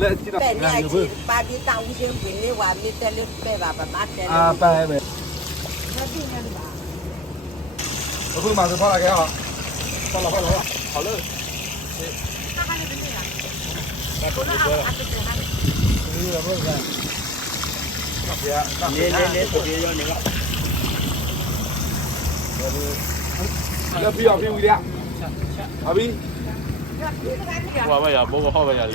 在那几八的打五星粉的碗，没带那摆碗吧，拿啊，拜拜。那对面的吧。不马上放了个啊？发了发了，好了。大汉的兄弟啊！啊，不能啊！啊，是不能啊！你你你，别，接要那个。那个。那啤酒啤酒的啊？啊，啤我不要，我不喝，不要了。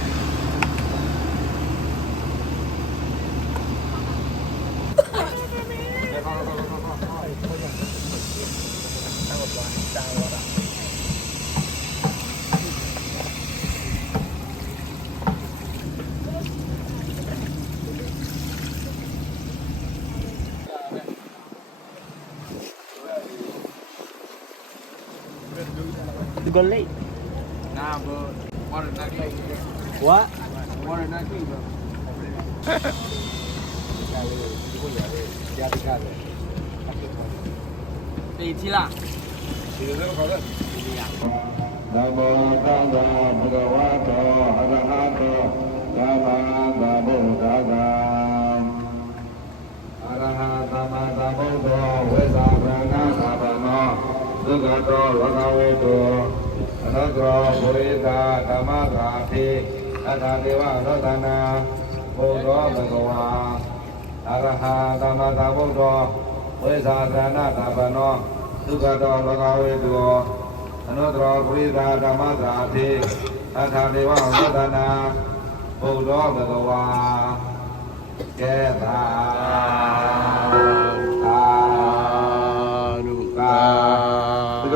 go late. Nah, bro. Water not clean. What? Water not clean, bro. Nam mô Tam Đà Phật Quan ုခတောဝကဝေတောအနတောဘောရိတာဓမ္မကာတိအတ္တေဝရတနာဘုရောဘဂဝါအရဟံဓမ္မသာဘုဒ္ဓောဝိသာသနာတပနောသုခတောဝကဝေတောအနတောဘောရိတာဓမ္မကာတိအတ္တေဝရတနာဘုရောဘဂဝါကေသာ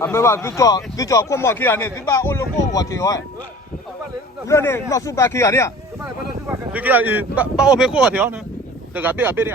Amewa dito dito kwa mwa kia ni tiba ole ko wa ki hoye. Lo no su ba kia ni ya. Tiki ba ope ko wa ti ya ne. Da ga be ya be